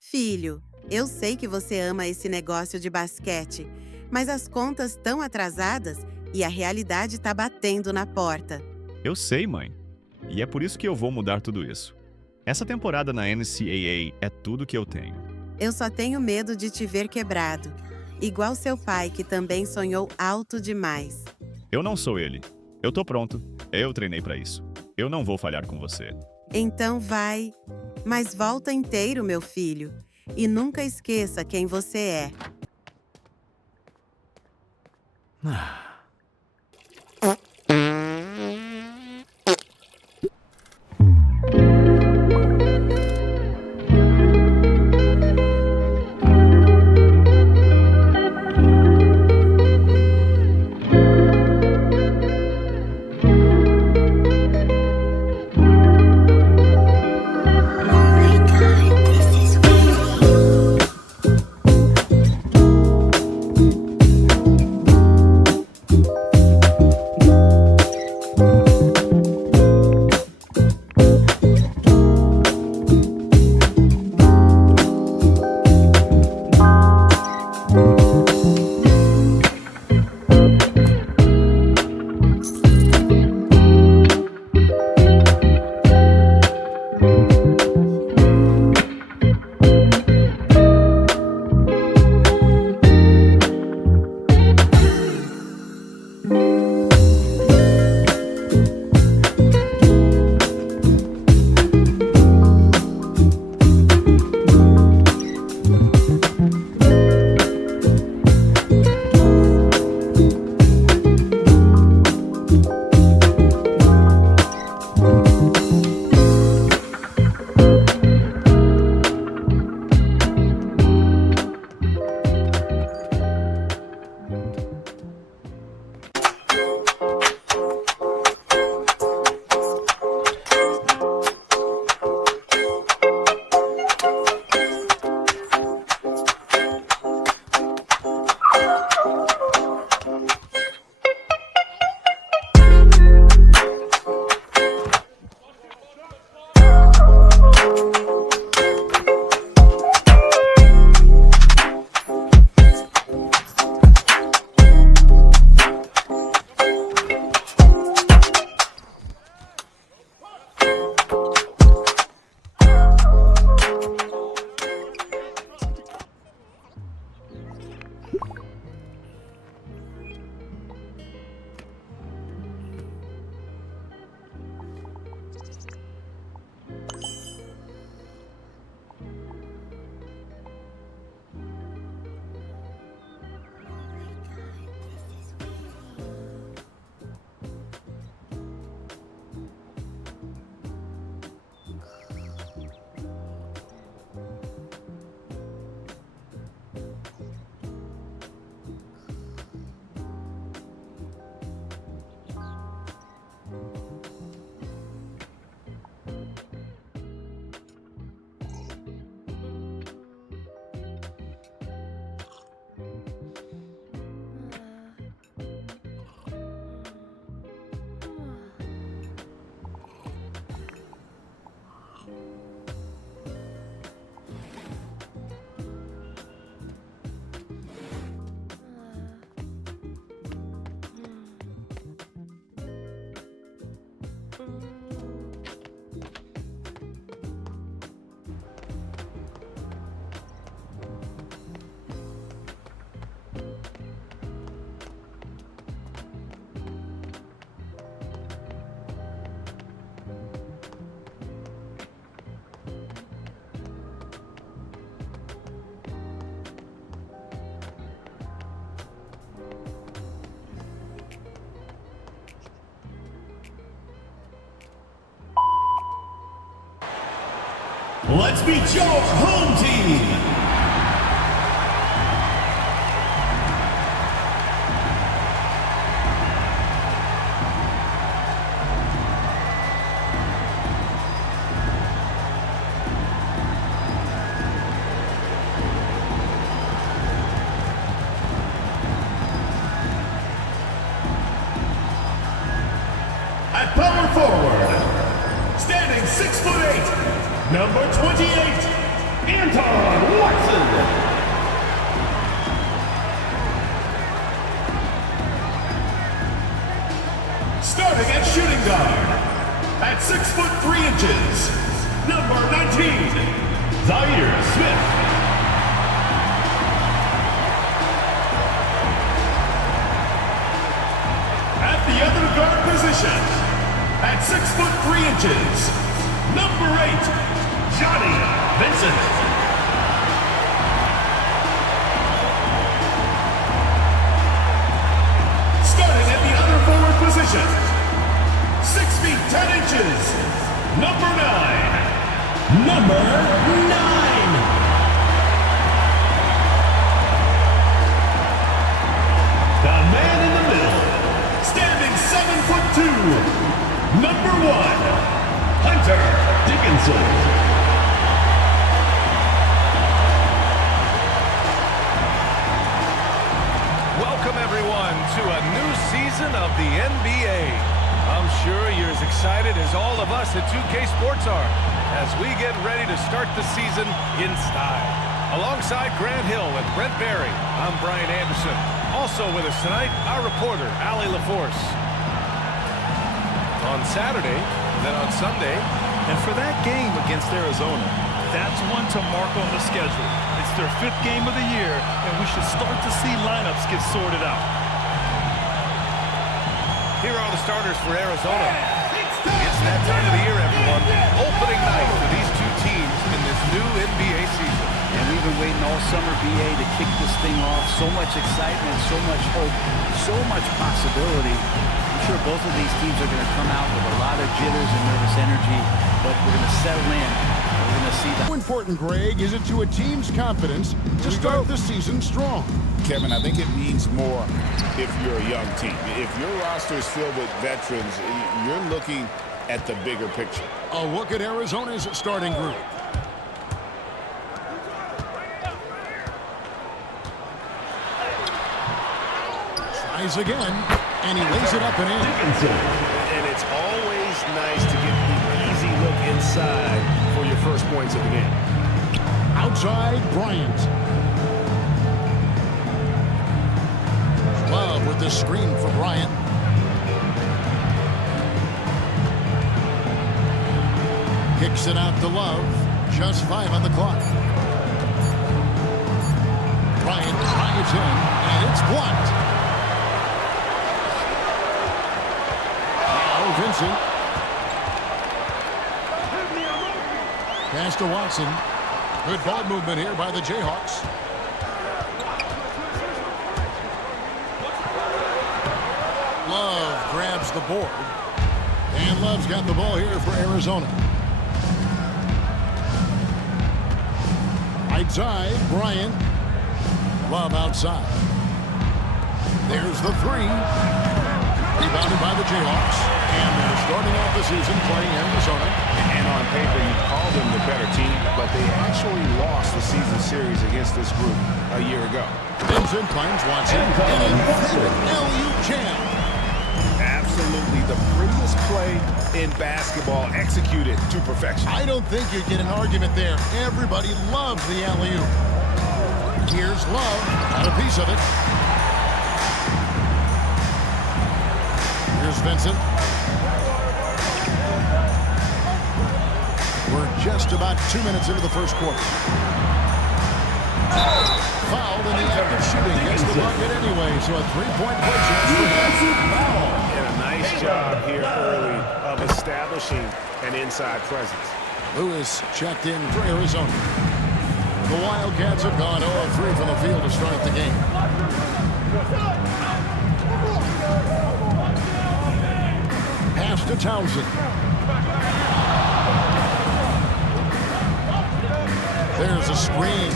Filho, eu sei que você ama esse negócio de basquete, mas as contas estão atrasadas e a realidade está batendo na porta. Eu sei, mãe. E é por isso que eu vou mudar tudo isso. Essa temporada na NCAA é tudo que eu tenho. Eu só tenho medo de te ver quebrado, igual seu pai que também sonhou alto demais. Eu não sou ele. Eu tô pronto. Eu treinei pra isso. Eu não vou falhar com você. Então vai, mas volta inteiro, meu filho, e nunca esqueça quem você é. Let's meet your home team. Number 28, Anton Watson. Starting at shooting guard, at 6 foot 3 inches, number 19, Zaire Smith. At the other guard position, at 6 foot 3 inches, number 8, Johnny Vincent. Starting at the other forward position, 6 feet 10 inches, number 9. Number 9. The man in the middle, standing 7 foot 2, number 1, Hunter Dickinson. Welcome everyone to a new season of the NBA. I'm sure you're as excited as all of us at 2K Sports are as we get ready to start the season in style. Alongside Grant Hill and Brent Berry, I'm Brian Anderson. Also with us tonight, our reporter, Allie LaForce. On Saturday, then on Sunday, and for that game against Arizona, that's one to mark on the schedule. It's their 5th game of the year, and we should start to see lineups get sorted out. Here are the starters for Arizona. It's that time of the year, everyone. Opening night for these two teams in this new NBA season. And we've been waiting all summer, BA, to kick this thing off. So much excitement, so much hope, so much possibility. I'm sure both of these teams are going to come out with a lot of jitters and nervous energy, but we're going to settle in. We're going to see that. How important, Greg, is it to a team's confidence to start the season strong? Kevin, I think it means more if you're a young team. If your roster is filled with veterans, you're looking at the bigger picture. A look at Arizona's starting group. Tries again, and he lays it up and in. And it's always nice to get the easy look inside for your first points of the game. Outside, Bryant. Love with the screen for Bryant. Kicks it out to Love. Just 5 on the clock. Bryant drives in, and it's blocked. Now Vincent. Pass to Watson. Good ball movement here by the Jayhawks. Love grabs the board. And Love's got the ball here for Arizona. Right side, Bryant. Love outside. There's the 3. Rebounded by the Jayhawks. And they're starting off the season playing Arizona. And on paper, you call them the better team, but they actually lost the season series against this group a year ago. Vincent finds Watson. And a perfect LU jam. Absolutely the prettiest play in basketball, executed to perfection. I don't think you get an argument there. Everybody loves the alley-oop. Here's Love. Got a piece of it. Here's Vincent. We're just about 2 minutes into the first quarter. Fouled in the act of shooting. Gets the bucket anyway, so a 3-point play chance for him. Foul. And a nice job here early of establishing an inside presence. Lewis checked in for Arizona. The Wildcats have gone 0-3 from the field to start the game. Pass to Townsend. There's a screen.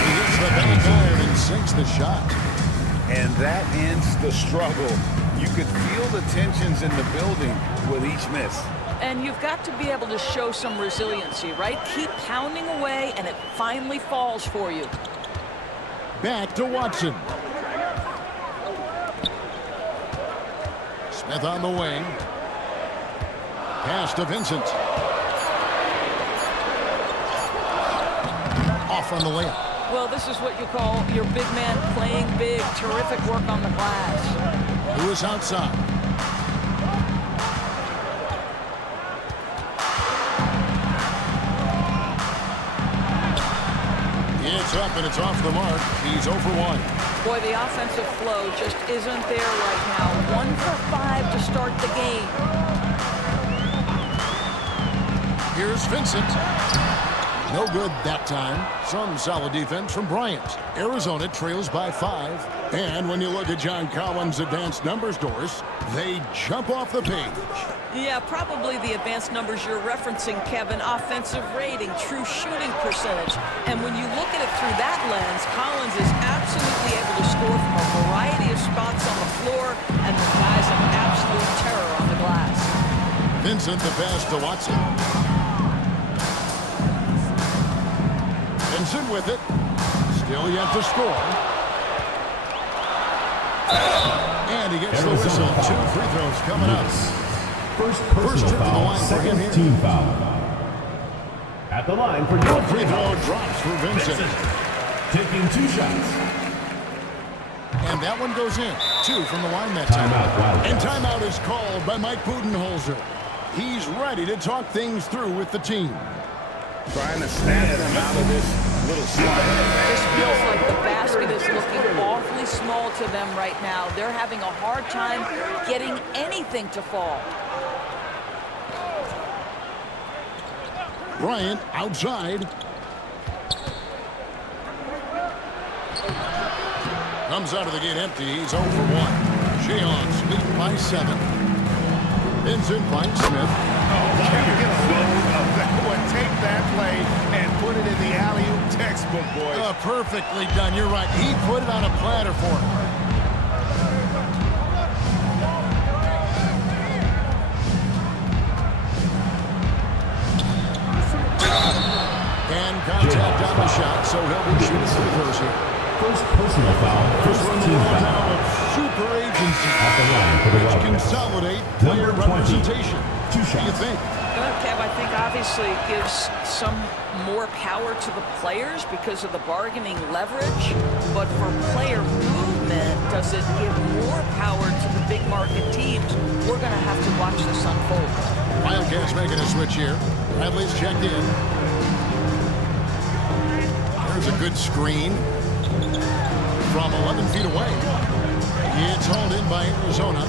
He hits the back iron and sinks the shot. And that ends the struggle. You could feel the tensions in the building with each miss. And you've got to be able to show some resiliency, right? Keep pounding away, and it finally falls for you. Back to Watson. Smith on the wing. Pass to Vincent. Off on the layup. Well, this is what you call your big man playing big. Terrific work on the glass. Lewis outside. It's up and it's off the mark. He's 0 for 1. Boy, the offensive flow just isn't there right now. 1 for 5 to start the game. Here's Vincent. No good that time. Some solid defense from Bryant. Arizona trails by 5. And when you look at John Collins' advanced numbers, Doris, they jump off the page. Yeah, probably the advanced numbers you're referencing, Kevin. Offensive rating, true shooting percentage. And when you look at it through that lens, Collins is absolutely able to score from a variety of spots on the floor, and the guys have absolute terror on the glass. Vincent, the pass to Watson. Vincent with it. Still yet to score. And he gets the whistle. 2 free throws coming up. First trip to the line for him here. Team foul. At the line for your free throw drops for Vincent. Taking 2 shots. And that one goes in. 2 from the line that time. And timeout is called by Mike Budenholzer. He's ready to talk things through with the team. Trying to snap them out of this little slide. This feels like the basket is looking awfully small to them right now. They're having a hard time getting anything to fall. Bryant outside. Comes out of the gate empty. He's 0 for 1. Jayhawks lead by 7. Vincent finds Smith. Get a load of that one. Take that play and put it in the alley-oop textbook, boys. Perfectly done. You're right. He put it on a platter for him. And contact on the shot, so he'll be shooting free throws here. First personal foul. First team foul. Super agency. At the line for the which Wildcats. consolidate player representation. 2 What do you shots. think? Kev, I think obviously it gives some more power to the players because of the bargaining leverage. But for player movement, does it give more power to the big market teams? We're going to have to watch this unfold. Wildcats making a switch here. Bradley's checked in. There's a good screen from 11 feet away. It's hauled in by Arizona.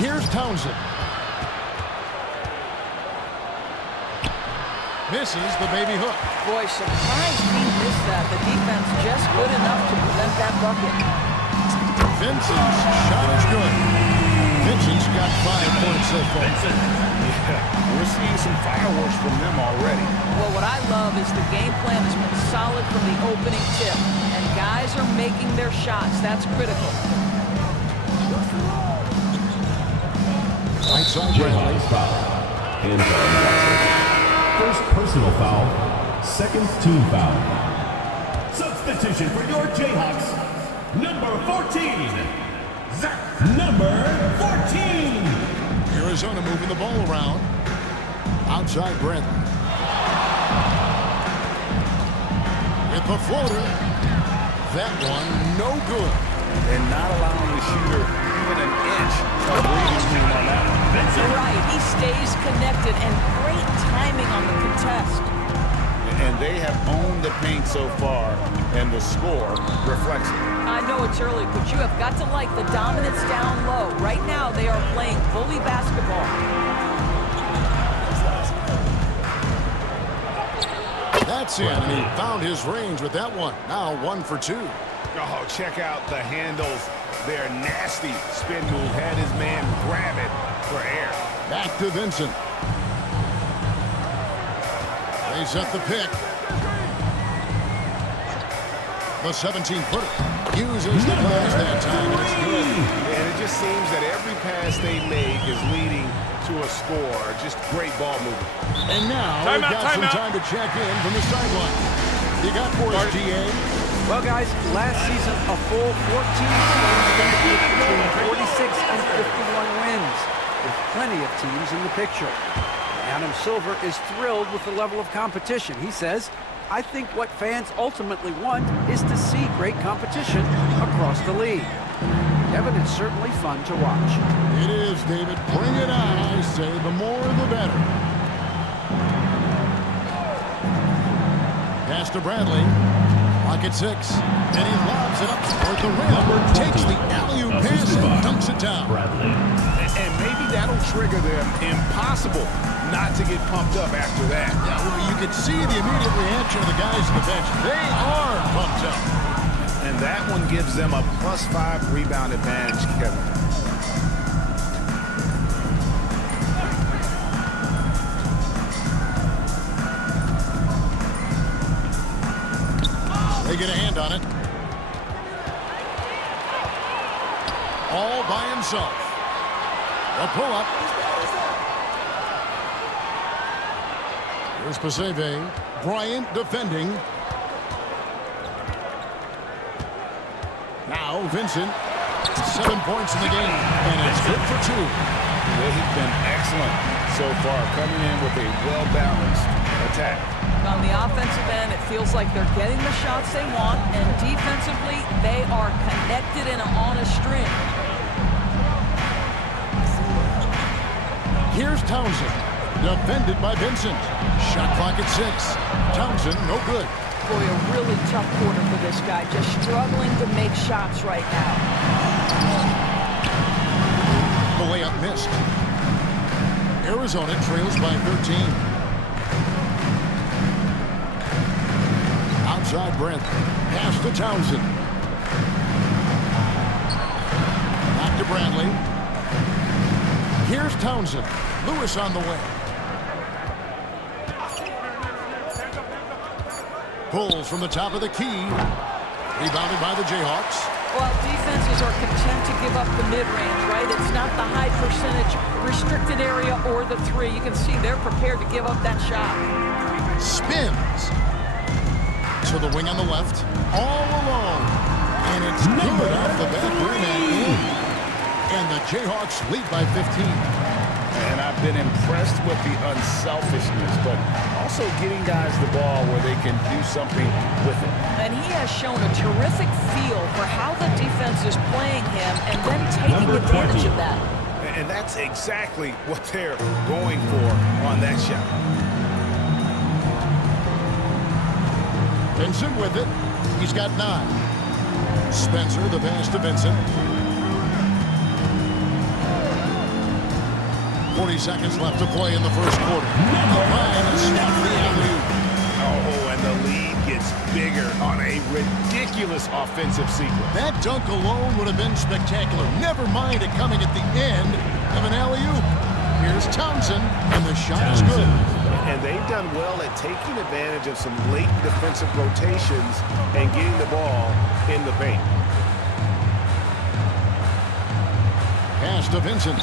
Here's Townsend. Misses the baby hook. Boy, surprised he missed that. The defense just good enough to prevent that bucket. Vincent's shot is good. Vincent's got 5 points so far. We're seeing some fireworks from them already. Well, what I love is the game plan has been solid from the opening tip. And guys are making their shots. That's critical. Right side Bradley. First personal foul. Second team foul. Substitution for your Jayhawks. Number 14. Zach. Number 14. Arizona moving the ball around. Outside Bradley. With the floater. That one no good. And not allowing the shooter even an inch of breathing room on that one. Right, he stays connected and great timing on the contest. And they have owned the paint so far, and the score reflects it. I know it's early, but you have got to like the dominance down low. Right now, they are playing bully basketball. That's it. And he found his range with that one. Now 1 for 2. Oh, check out the handles. They're nasty. Spin move. Had his man grab it for air. Back to Vincent. They set the pick. The 17-footer uses the pass that time. It's good. And it just seems that every pass they make is leading to a score. Just great ball movement. And now we've got some time to check in from the sideline. You got for us, GA? Well, guys, last season, a full 14 teams finished between 46 and 51 wins, with plenty of teams in the picture. Adam Silver is thrilled with the level of competition. He says, I think what fans ultimately want is to see great competition across the league. Kevin, it's certainly fun to watch. It is, David. Bring it on, I say. The more, the better. Pass to Bradley. Clock at 6. And he lobs it up toward the rim. Takes the alley-oop pass and dunks it down. And maybe that'll trigger them. Impossible not to get pumped up after that. Yeah, well, you can see the immediate reaction of the guys on the bench. They are pumped up. And that one gives them a +5 rebound advantage, Kevin. They get a hand on it. All by himself. A pull-up. Here's Paseve. Bryant defending. Now Vincent. 7 points in the game. And it's good for 2. They've been excellent so far, coming in with a well-balanced attack. On the offensive end, it feels like they're getting the shots they want, and defensively, they are connected and on a string. Here's Townsend. Defended by Vincent. Shot clock at 6. Townsend, no good. Boy, a really tough quarter for this guy, just struggling to make shots right now. The layup missed. Arizona trails by 13. Outside Brent. Pass to Townsend. Back to Bradley. Here's Townsend. Lewis on the way. Pulls from the top of the key. Rebounded by the Jayhawks. Well, defenses are content to give up the mid-range, right? It's not the high percentage restricted area or the 3. You can see they're prepared to give up that shot. Spins. To the wing on the left. All alone. And it's good off the back rim and in. And the Jayhawks lead by 15. And I've been impressed with the unselfishness, but also getting guys the ball where they can do something with it. And he has shown a terrific feel for how the defense is playing him and then taking advantage of that. And that's exactly what they're going for on that shot. Vincent with it. He's got 9. Spencer, the pass to Vincent. 40 seconds left to play in the first quarter. Oh, and the lead gets bigger on a ridiculous offensive sequence. That dunk alone would have been spectacular. Never mind it coming at the end of an alley-oop. Here's Townsend, and the shot is good. And they've done well at taking advantage of some late defensive rotations and getting the ball in the paint. Pass to Vincent.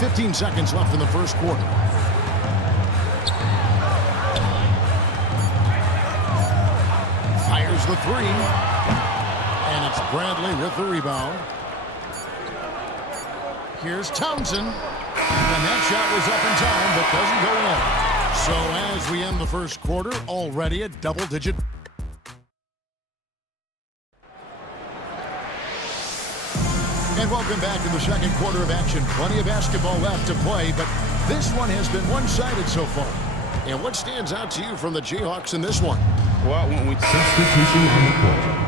15 seconds left in the first quarter. Fires the 3. And it's Bradley with the rebound. Here's Townsend. And that shot was up in time, but doesn't go in. So as we end the first quarter, already a double-digit. And welcome back to the second quarter of action. Plenty of basketball left to play, but this one has been one-sided so far. And what stands out to you from the Jayhawks in this one? Well, when we Substitution on the court.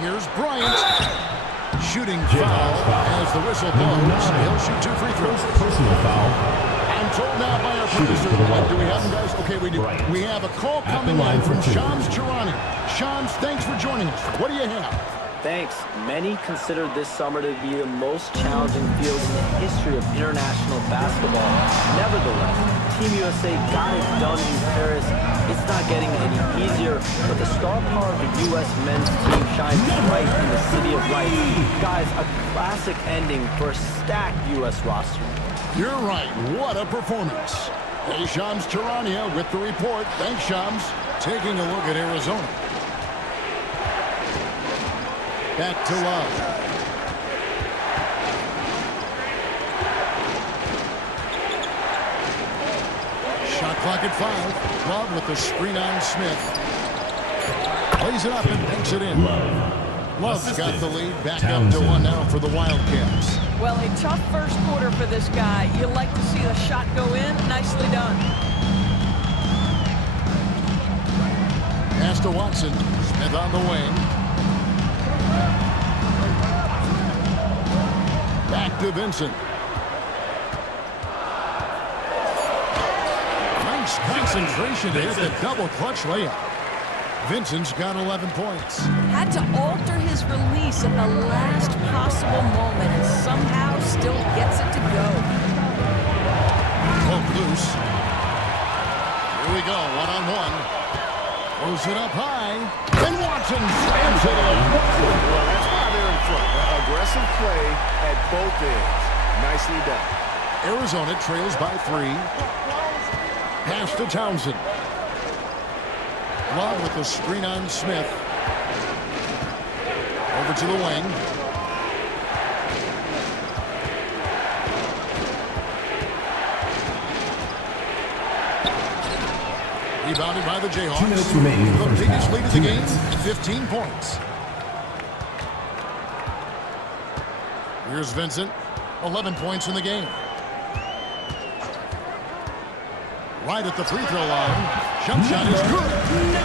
Here's Bryant. Shooting foul as the whistle blows. He'll shoot 2 free throws. Personal foul. I'm told now by our producer. Do we have them, guys? Okay, we do. Bryant. We have a call coming in from Shams Charani. Shams, thanks for joining us. What do you have? Thanks. Many consider this summer to be the most challenging field in the history of international basketball. Nevertheless, Team USA got it done in Paris. It's not getting any easier, but the star power of the U.S. men's team shines bright in the city of light. Guys, a classic ending for a stacked U.S. roster. You're right. What a performance. Hey, Shams Charania with the report. Thanks, Shams. Taking a look at Arizona. Back to Love. Shot clock at 5. Love with the screen on Smith. Plays it up and banks it in. Love's got the lead. Back up to 1 now for the Wildcats. Well, a tough first quarter for this guy. You like to see the shot go in. Nicely done. Pass to Watson. Smith on the wing. Back to Vincent. Nice concentration to hit the double clutch layup. Vincent's got 11 points. Had to alter his release at the last possible moment and somehow still gets it to go. Poke loose. Here we go, one-on-one. Throws it up high. And Watson slams it in. Well, that's why they're in front. Aggressive play at both ends. Nicely done. Arizona trails by 3. Pass to Townsend. Love with the screen on Smith. Over to the wing. Rebounded by the Jayhawks. 2 minutes remaining. The biggest lead of the game, 15 points. Here's Vincent, 11 points in the game. Right at the free throw line. Jump shot is good. 9!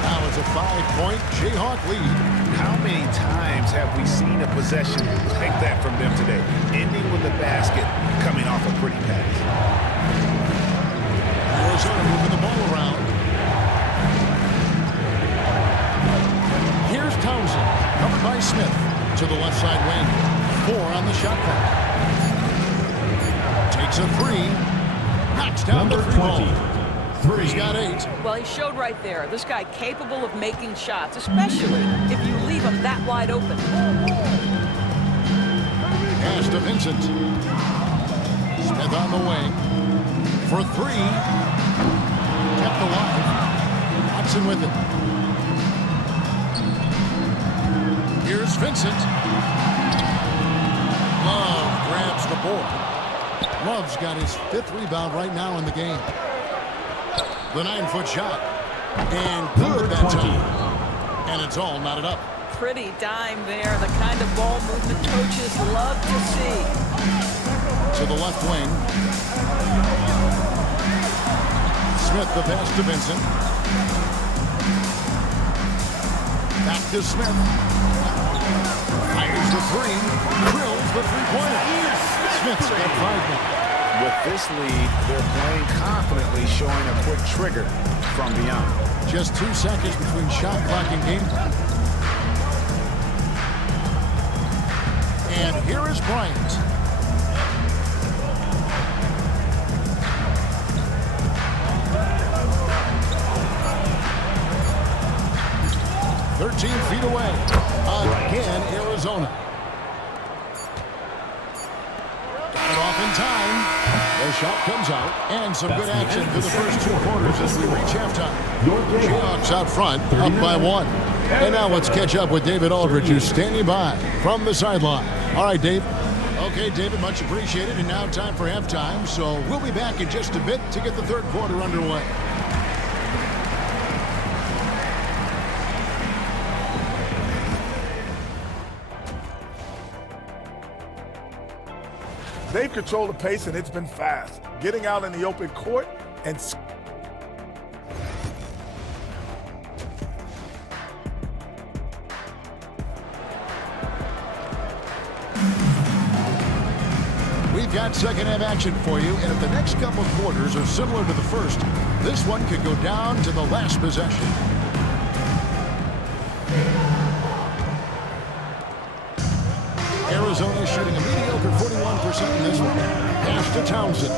Now it's a 5-point Jayhawk lead. How many times have we seen a possession like that from them today? Ending with a basket, coming off a pretty pass. Arizona moving the ball around. Here's Townsend, covered by Smith. To the left side wing. 4 on the shot clock. Takes a 3. Knocks down the free ball. He's got 8. Well, he showed right there. This guy capable of making shots, especially if you leave him that wide open. Pass to Vincent. Smith on the wing. For 3. Kept alive. Watson with it. Here's Vincent. Love grabs the board. Love's got his 5th rebound right now in the game. The 9-foot shot. And good that time. And it's all knotted up. Pretty dime there. The kind of ball movement coaches love to see. To the left wing. Smith the pass to Vincent. Back to Smith. Fires the 3. Drills the 3-pointer. Smith's got 5 now. With this lead, they're playing confidently, showing a quick trigger from beyond. Just 2 seconds between shot clock and game clock. And here is Bryant. Feet away. Again, Arizona. Got it off in time. The shot comes out. And some good action for the first 2 quarters as we reach halftime. Jayhawks out front, up by 1. And now let's catch up with David Aldridge, who's standing by from the sideline. All right, Dave. Okay, David, much appreciated. And now time for halftime. So we'll be back in just a bit to get the 3rd quarter underway. They've controlled the pace, and it's been fast. Getting out in the open court and... We've got second half action for you, and if the next couple of quarters are similar to the first, this one could go down to the last possession. Arizona shooting a mediocre 41% in this one. Pass to Townsend.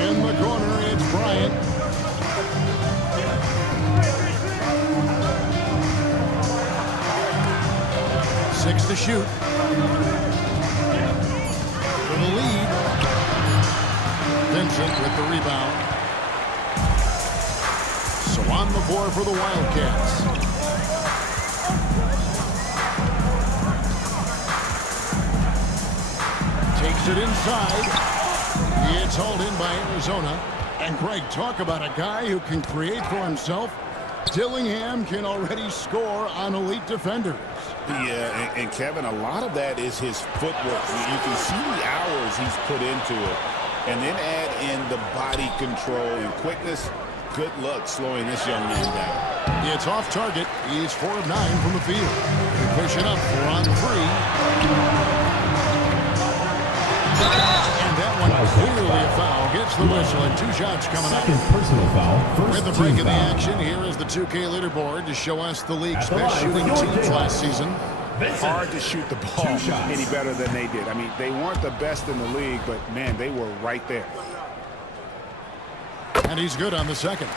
In the corner, it's Bryant. Six to shoot. For the lead. Vincent with the rebound. So on the board for the Wildcats. Takes it inside. It's hauled in by Arizona. And Greg, talk about a guy who can create for himself. Dillingham can already score on elite defenders. Yeah, and Kevin, a lot of that is his footwork. You can see the hours he's put into it. And then add in the body control and quickness. Good luck slowing this young man down. It's off target. He's 4 of 9 from the field. They push it up 4 on 3. And that one clearly a foul. Gets the whistle and 2 shots coming up. Second personal foul. First With the break team of the foul. action, here is the 2K leaderboard to show us the league's best shooting teams last season. Hard to shoot the ball any better than they did. I mean, they weren't the best in the league, but, man, they were right there. And he's good on the second.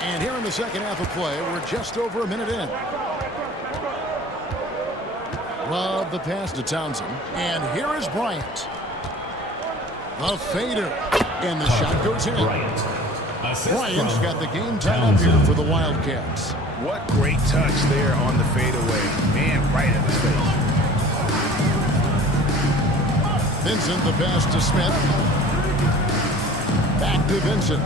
And here in the second half of play, we're just over a minute in. Love the pass to Townsend. And here is Bryant. The fader. And the shot goes in. Bryant's got the game tied up here for the Wildcats. What great touch there on the fadeaway. Man, right in his face. Vincent, the pass to Smith. Back to Vincent.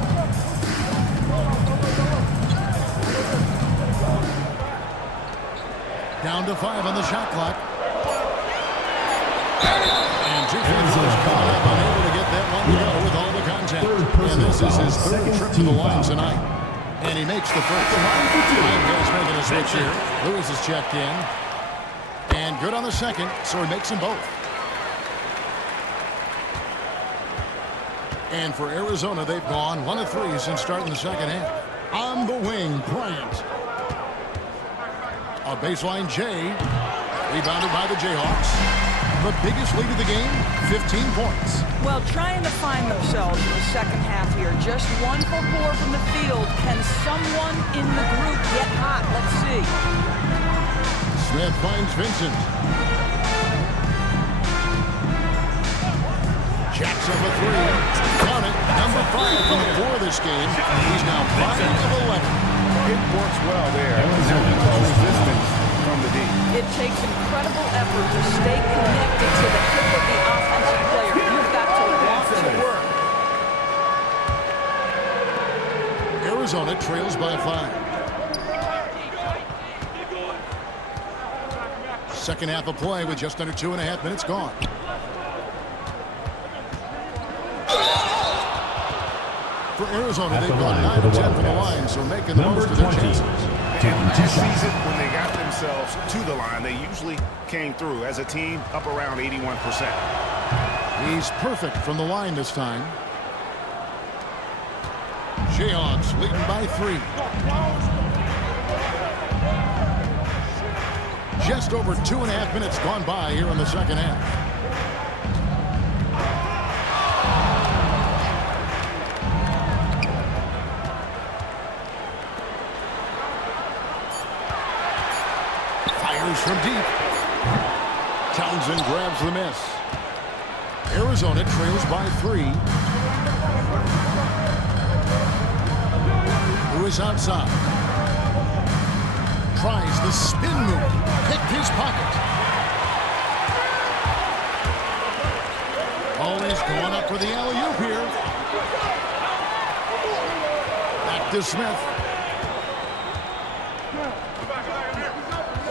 Down to 5 on the shot clock. And 2 free throws coming up, unable to get that one to go with all the contact. And this is his 3rd trip to the line tonight. And he makes the first. Wildcats making a switch here. Lewis is checked in. And good on the second, so he makes them both. And for Arizona, they've gone 1 of 3 since starting the second half. On the wing, Bryant. A baseline J. Rebounded by the Jayhawks. The biggest lead of the game, 15 points. Well, trying to find themselves in the second half here. Just 1 for 4 from the field. Can someone in the group get hot? Let's see. Smith finds Vincent. Jacks up a 3. On it. Number 5 from the 4 this game. He's now 5 of 11. It works well there. Resistance from the D. It takes incredible effort to stay connected to the hip of the offensive player. You've got to want to work. Arizona trails by 5. Second half of play with just under 2.5 minutes gone. For Arizona, they've gone 9 of 10 from the line, so making the most of their chances. This season, when they got themselves to the line, they usually came through as a team up around 81%. He's perfect from the line this time. Jayhawks leading by 3. Just over 2.5 minutes gone by here in the second half. From deep. Townsend grabs the miss. Arizona trails by 3. Who is outside? Tries the spin move. Picked his pocket. Always going up for the alley-oop here. Back to Smith.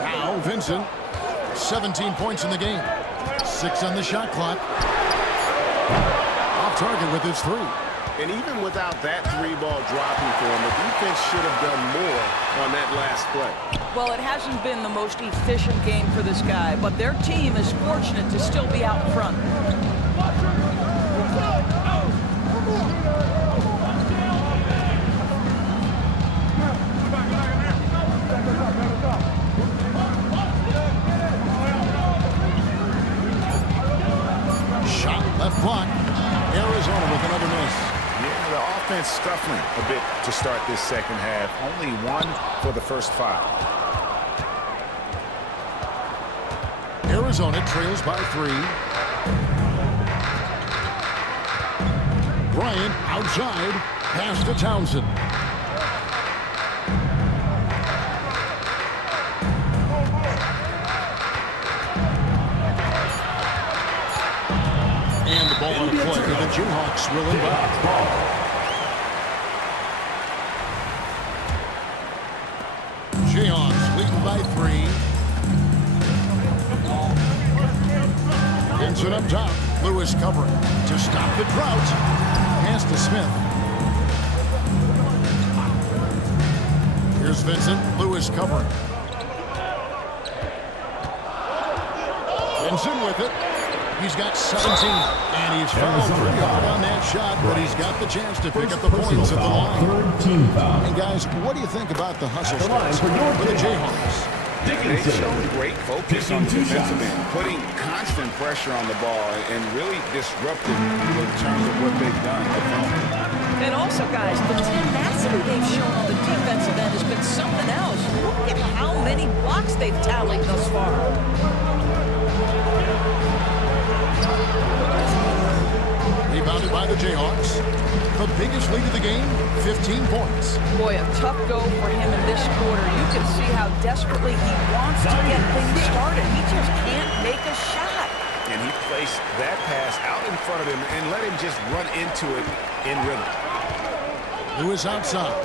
Now Vincent, 17 points in the game. 6 on the shot clock. Off target with his 3. And even without that 3-ball dropping for him, the defense should have done more on that last play. Well, it hasn't been the most efficient game for this guy, but their team is fortunate to still be out in front. Left block. Arizona with another miss. Yeah, the offense scuffling a bit to start this second half. Only one for the first 5. Arizona trails by 3. Bryant outside. Pass to Townsend. And the ball on a play for the Jayhawks rolling back. Jayhawks leading by 3. Vincent up top. Lewis covering to stop the drought. Pass to Smith. Here's Vincent. Lewis covering. Vincent with it. He's got 17. And he's fouled pretty hard on that shot, but he's got the chance to pick up the points at the line. And guys, what do you think about the hustle starts for the Jayhawks? They've shown great focus on the defensive end, putting constant pressure on the ball and really disrupting in terms of what they've done. And also, guys, the tenacity they've shown on the defensive end has been something else. Look at how many blocks they've tallied thus far. Rebounded by the Jayhawks. The biggest lead of the game, 15 points. Boy, a tough go for him in this quarter. You can see how desperately he wants to get things started. He just can't make a shot. And he placed that pass out in front of him and let him just run into it in rhythm. Lewis outside.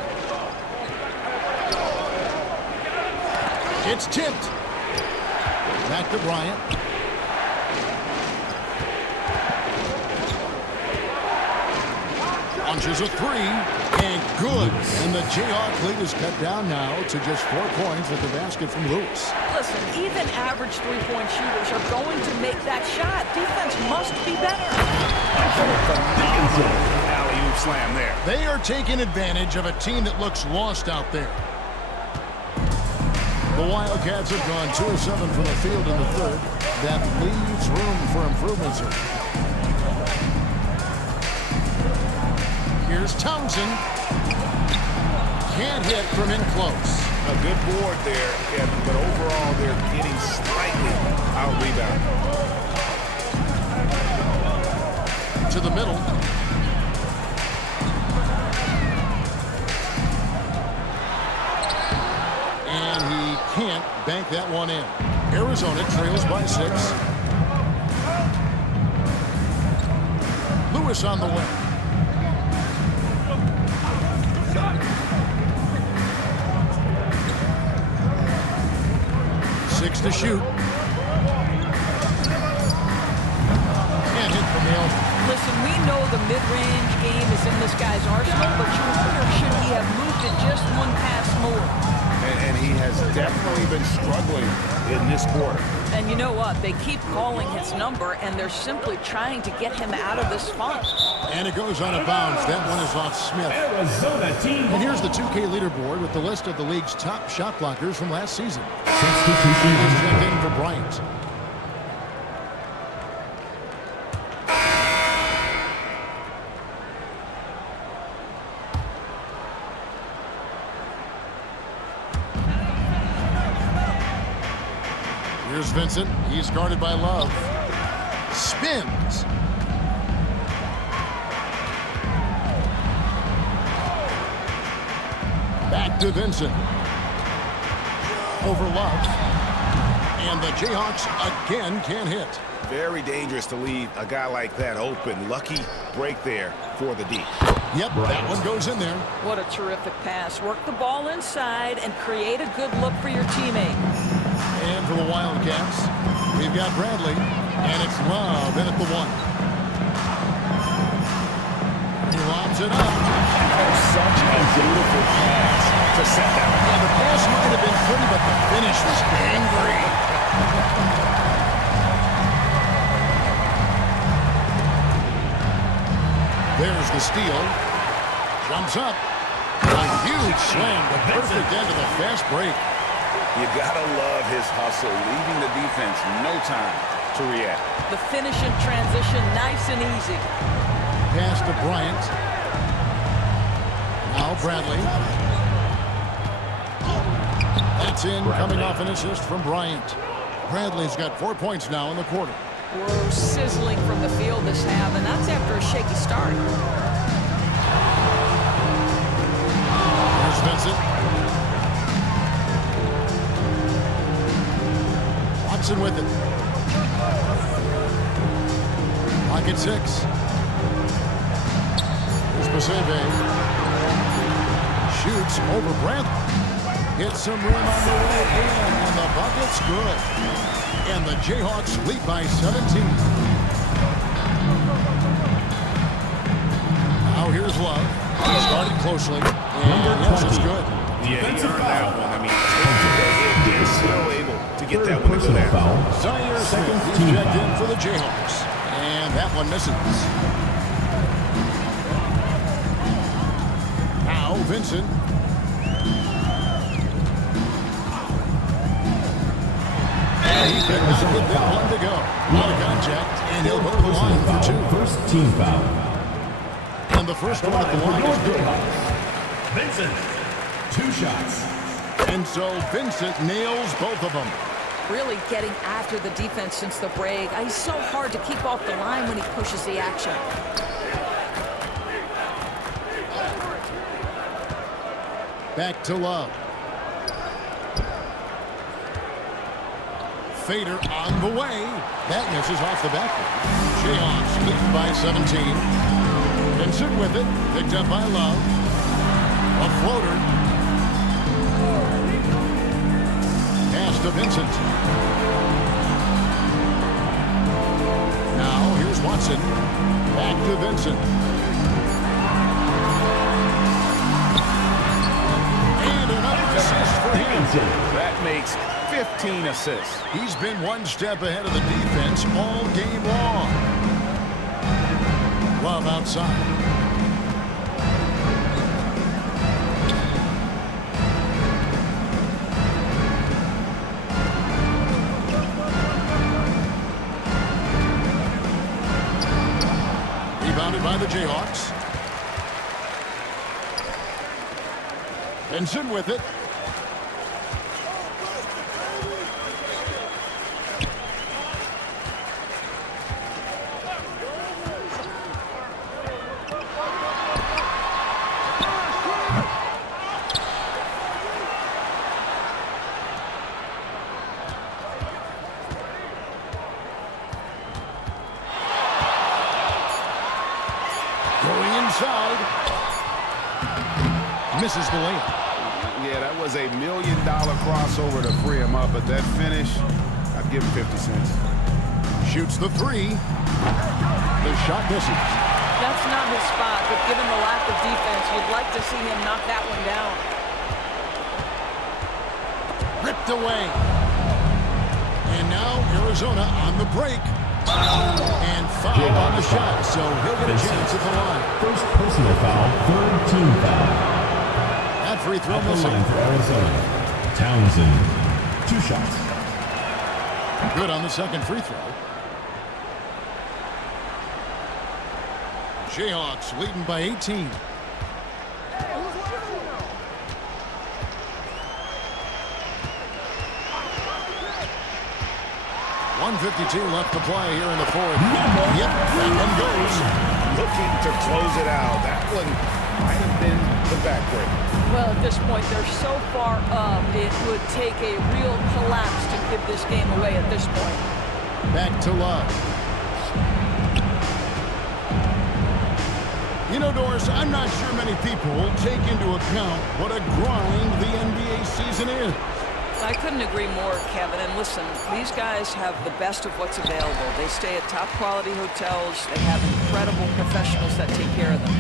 It's tipped. Back to Bryant. Launches a 3, and good. And the Jayhawk lead is cut down now to just 4 points at the basket from Lewis. Listen, even average three-point shooters are going to make that shot. Defense must be better. Alley-oop slam there. They are taking advantage of a team that looks lost out there. The Wildcats have gone 2 of 7 from the field in the third. That leaves room for improvements here. Here's Townsend. Can't hit from in close. A good board there, Kevin, but overall they're getting slightly out-rebounded. To the middle. And he can't bank that one in. Arizona trails by 6. Lewis on the wing. 6 to shoot. Can't hit from the elbow. Listen, we know the mid-range game is in this guy's arsenal, but you wonder, should he have moved it just one pass more? And he has definitely been struggling in this quarter. And you know what? They keep calling his number, and they're simply trying to get him out of this funk. And it goes on a bounce. That one is off Smith. And here's the 2K leaderboard with the list of the league's top shot blockers from last season. 62 seasons checked in for Bryant. Here's Vincent. He's guarded by Love. Spins. Back to Vincent. Over Love. And the Jayhawks again can't hit. Very dangerous to leave a guy like that open. Lucky break there for the D. Yep, that one goes in there. What a terrific pass. Work the ball inside and create a good look for your teammate. And for the Wildcats, we've got Bradley, and it's Love in at the 1. He lobs it up. Such a beautiful pass to set that. Yeah, the pass might have been pretty, but the finish was angry. There's the steal. Jumps up. A huge slam, the perfect end of the fast break. You gotta love his hustle, leaving the defense no time to react. The finish in transition, nice and easy. Pass to Bryant. Now Bradley. That's in, coming off an assist from Bryant. Bradley's got 4 points now in the quarter. We're sizzling from the field this half, and that's after a shaky start. Here's Vincent. Watson with it. Pocket 6. Here's Paseve. Shoots over Bradley. Hits some rim on the way in, and the bucket's good. And the Jayhawks lead by 17. Now here's Love. He started closely, and this is good. Yeah, he earned that one. I mean, he's still able to get that one to go there. Zaire Smith, he's checked in for the Jayhawks. And that one misses. Now Vincent. And he could not get that one to go. Out of contact, and he'll go to the line for 2. First team foul. And the first one at the line is good. Vincent, 2 shots. And so Vincent nails both of them. Really getting after the defense since the break. He's so hard to keep off the line when he pushes the action. Back to Love. Fader on the way. That misses off the backboard. Jayhawks leading by 17. Vincent with it. Picked up by Love. A floater. Pass to Vincent. Now here's Watson. Back to Vincent. And another assist for him. That makes 15 assists. He's been one step ahead of the defense all game long. Love outside. Rebounded by the Jayhawks. Vincent with it. Going inside. Misses the layup. Yeah, that was $1 million crossover to free him up, but that finish, I'd give him 50 cents. Shoots the 3. The shot misses. That's not his spot, but given the lack of defense, you'd like to see him knock that one down. Ripped away. And now Arizona on the break. And foul on the shot, so he'll get a chance at the line. First personal foul, 3rd team foul. That free throw At the missing. line for Arizona. Townsend, 2 shots. Good on the second free throw. Jayhawks leading by 18. .152 left to play here in the 4th. Yep, that one goes. Looking to close it out. That one might have been the backbreaker. Well, at this point, they're so far up, it would take a real collapse to give this game away at this point. Back to Love. You know, Doris, I'm not sure many people take into account what a grind the NBA season is. I couldn't agree more, Kevin. And listen, these guys have the best of what's available. They stay at top-quality hotels. They have incredible professionals that take care of them.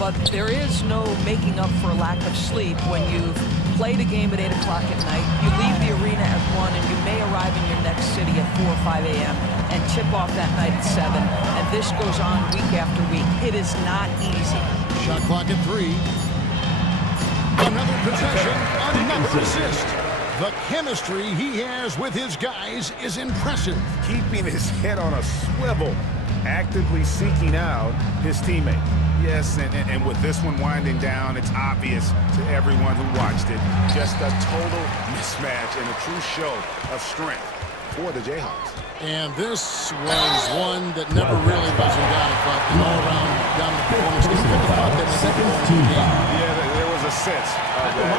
But there is no making up for a lack of sleep when you've played a game at 8 o'clock at night, you leave the arena at 1, and you may arrive in your next city at 4 or 5 a.m. and tip off that night at 7. And this goes on week after week. It is not easy. Shot clock at 3. Another possession, another assist. The chemistry he has with his guys is impressive. Keeping his head on a swivel, actively seeking out his teammate. Yes, and with this one winding down, it's obvious to everyone who watched it. Just a total mismatch and a true show of strength for the Jayhawks. And this was one that never really wasn't down, but an all-around dominant performance. You could have thought that was the game. Yeah, there was a sense of that.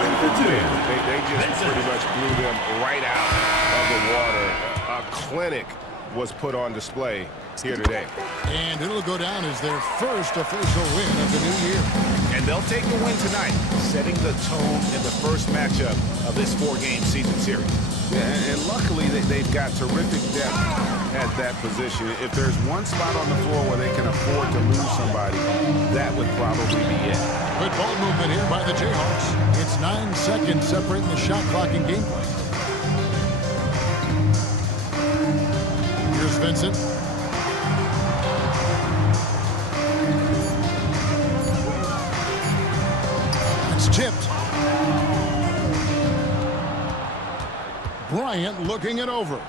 They just pretty much blew them right out of the water. A clinic was put on display here today. And it'll go down as their first official win of the new year. And they'll take the win tonight, setting the tone in the first matchup of this 4-game season series. Yeah, and luckily they've got terrific depth at that position. If there's one spot on the floor where they can afford to lose somebody, that would probably be it. Good ball movement here by the Jayhawks. It's 9 seconds separating the shot clock and gameplay. Here's Vincent. It's tipped. Bryant looking it over.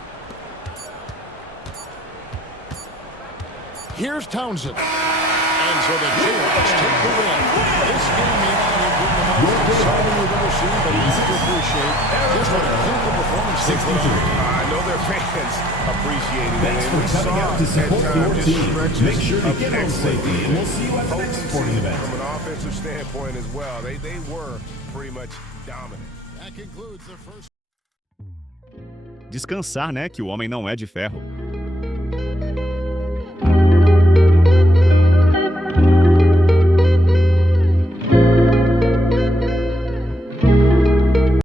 Here's Townsend. And so the Jayhawks take the win. This game may not have been the most exciting we've ever seen, but you can appreciate just what a clinical performance. 63. I know their fans appreciated it. Thanks for coming out to support your team. Make sure to get home safely, and we'll see you at the next sporting event. From an offensive standpoint as well, they were pretty much dominant. That concludes the first. Descansar, né? Que o homem não é de ferro.